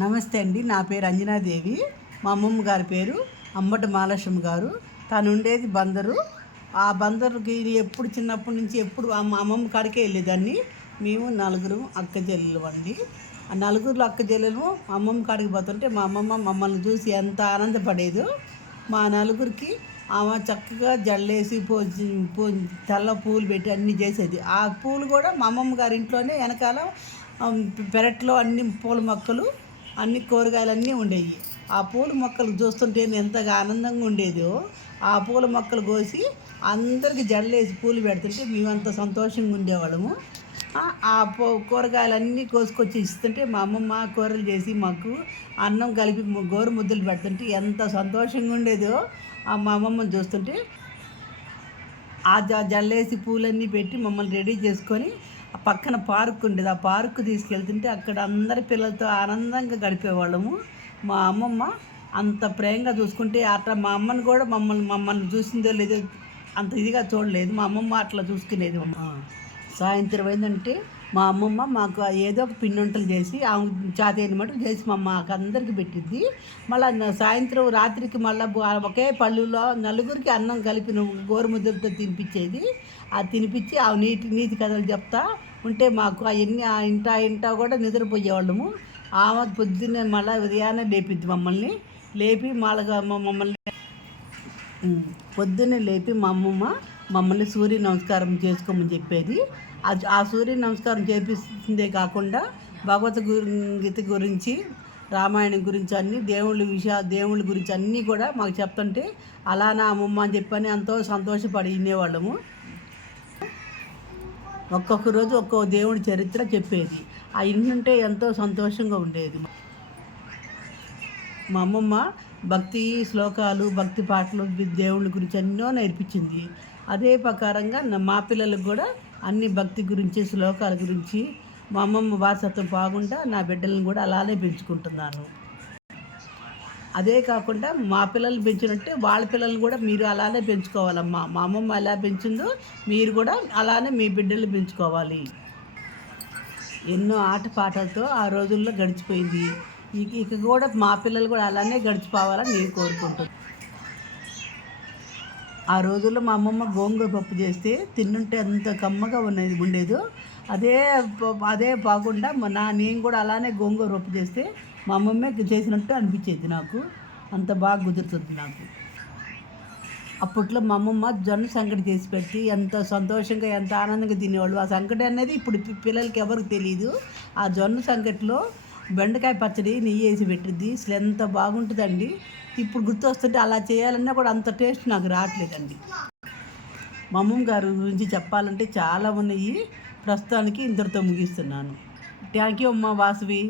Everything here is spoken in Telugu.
నమస్తే అండి నా పేరు అంజనాదేవి. మా అమ్మమ్మ గారి పేరు అమ్మటి మహాలక్ష్మి గారు. తను ఉండేది బందరు. ఆ బందరుకి ఎప్పుడు చిన్నప్పటి నుంచి ఎప్పుడు మా అమ్మమ్మ కాడికే వెళ్ళేదాన్ని. మేము నలుగురు అక్క చెల్లెలు అండి. ఆ నలుగురు అక్క చెల్లెలు అమ్మమ్మ కాడికి పోతుంటే మా అమ్మమ్మ మమ్మల్ని చూసి ఎంత ఆనందపడేదో మా నలుగురికి ఆమె చక్కగా జల్లేసి పో తెల్ల పూలు పెట్టి అన్నీ చేసేది. ఆ పూలు కూడా మా అమ్మమ్మ గారి ఇంట్లోనే వెనకాల పెరట్లో అన్ని పూల మొక్కలు అన్ని కూరగాయలన్నీ ఉండేవి ఆ పూల మొక్కలు చూస్తుంటే ఎంతగా ఆనందంగా ఉండేదో ఆ పూల మొక్కలు కోసి అందరికి జల్లేసి పూలు పెడుతుంటే మేమంత సంతోషంగా ఉండేవాళ్ళము. ఆ, ఆ కూరగాయలన్నీ కోసుకొచ్చి ఇస్తుంటే మా అమ్మమ్మ కూరలు చేసి మాకు అన్నం కలిపి గోరు ముద్దలు పెడుతుంటే ఎంత సంతోషంగా ఉండేదో ఆ మా అమ్మమ్మని చూస్తుంటే ఆ జ జల్లేసి పూలన్నీ పెట్టి మమ్మల్ని రెడీ చేసుకొని పక్కన పార్క్ ఉండేది. ఆ పార్క్ తీసుకెళ్తుంటే అక్కడ అందరి పిల్లలతో ఆనందంగా గడిపేవాళ్ళము. మా అమ్మమ్మ అంత ప్రేమగా చూసుకుంటే అట్లా మా అమ్మని కూడా మమ్మల్ని మమ్మల్ని చూసిందో లేదో అంత ఇదిగా చూడలేదు. మా అమ్మమ్మ అట్లా చూసుకునేది. సాయంత్రం అయిందంటే మా అమ్మమ్మ మాకు ఏదో ఒక పిండి వంటలు చేసి ఆమె చాతైన మటుకు చేసి మా మాకు అందరికి పెట్టిద్ది. మళ్ళీ సాయంత్రం రాత్రికి మళ్ళీ ఒకే పళ్ళులో నలుగురికి అన్నం కలిపిన గోరుముద్దలతో తినిపించేది. అది తినిపించి ఆ నీటి నీతి కథలు చెప్తా. ఉంటే మాకు అవన్నీ ఆ ఇంట ఇంట కూడా నిద్రపోయేవాళ్ళము. ఆమె పొద్దున్నే మళ్ళీ ఉదయాన్నే లేపిద్ది మమ్మల్ని. లేపి మళ్ళీ మమ్మల్ని పొద్దున్నే లేపి మా అమ్మమ్మ మమ్మల్ని సూర్య నమస్కారం చేసుకోమని చెప్పేది. ఆ- సూర్య నమస్కారం చేపిస్తుందే కాకుండా భగవత్ గీత గురించి రామాయణం గురించి అన్ని దేవుళ్ళ విషయా దేవుళ్ళ గురించి అన్నీ కూడా మాకు చెప్తుంటే అలా నా అమ్మమ్మ అని చెప్పని ఎంతో సంతోషపడి వినేవాళ్ళము. ఒక్కొక్క రోజు ఒక్కొక్క దేవుడి చరిత్ర చెప్పేది. ఆ ఇంటుంటే ఎంతో సంతోషంగా ఉండేది. మా అమ్మమ్మ భక్తి శ్లోకాలు భక్తి పాటలు దేవుళ్ళ గురించి ఎన్నో నేర్పించింది. అదే ప్రకారంగా నా- మా పిల్లలకు కూడా అన్ని భక్తి గురించి శ్లోకాల గురించి మా అమ్మమ్మ వారసత్వం బాగుండా నా బిడ్డలను కూడా అలానే పెంచుకుంటున్నాను. అదే కాకుండా మా పిల్లల్ని పెంచినట్టే వాళ్ళ పిల్లల్ని కూడా మీరు అలానే పెంచుకోవాలమ్మా. మా అమ్మమ్మ ఎలా పెంచిందో మీరు కూడా అలానే మీ బిడ్డలు పెంచుకోవాలి. ఎన్నో ఆటపాటలతో ఆ రోజుల్లో గడిచిపోయింది. ఇక ఇక కూడా మా పిల్లలు కూడా అలానే గడిచిపోవాలని నేను కోరుకుంటున్నాను ఆ రోజుల్లో మా అమ్మమ్మ గోంగూర పప్పు చేస్తే తిన్నుంటే అంత కమ్మగా ఉన్నది ఉండేది అదే అదే బాగుండా మా నా నేను కూడా అలానే గోంగూర పప్పు చేస్తే మా అమ్మమ్మే చేసినట్టు అనిపించేది నాకు. అంత బాగా కుదురుతుంది నాకు. అప్పట్లో మా అమ్మమ్మ జొన్న సంకటి చేసి పెట్టి ఎంత సంతోషంగా ఎంత ఆనందంగా తినేవాళ్ళు. ఆ సంకటి అనేది ఇప్పుడు పిల్లలకి ఎవరికి తెలియదు ఆ జొన్న సంకటిలో బెండకాయ పచ్చడి నెయ్యి వేసి పెట్టిద్ది. అసలు ఎంత బాగుంటుందండి. ఇప్పుడు గుర్తొస్తుంటే అలా చేయాలన్నా కూడా అంత టేస్ట్ నాకు రావట్లేదండి. మా అమ్మమ్మ గారి గురించి చెప్పాలంటే చాలా ఉన్నాయి. ప్రస్తుతానికి ఇంతటితో ముగిస్తున్నాను. థ్యాంక్ యూ అమ్మ వాసువి.